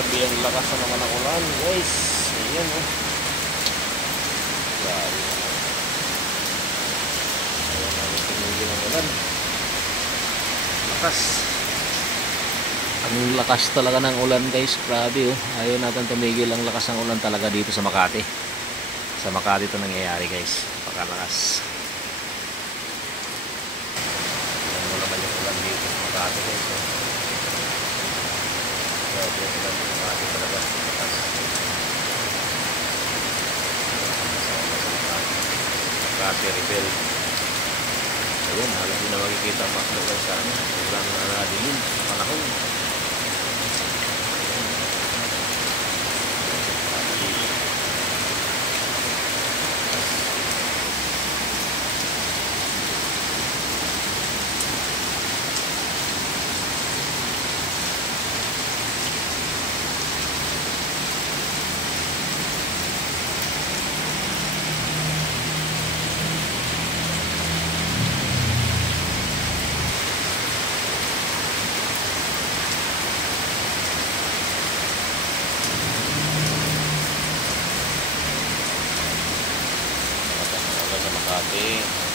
Grabe ang lakas na naman ng ulan, guys. Ayan, oh. Grabe naman. Ayan namin tumigil ang ulan. Lakas. Ang lakas talaga ng ulan, guys. Grabe, oh. Ayaw natin tumigil ang lakas ng ulan talaga dito sa Makati. Sa Makati ito nangyayari, guys. Pagkalakas. Ayan mo naman yung ulan dito sa Makati, guys, oh. Grabe yung ulan dito sa Makati talaga. Lakas. Makati Rebel. Ayan, halos din na makikita ang maklo, guys, sa ano. Sobrang nadilim sa panahon. Sa Makati.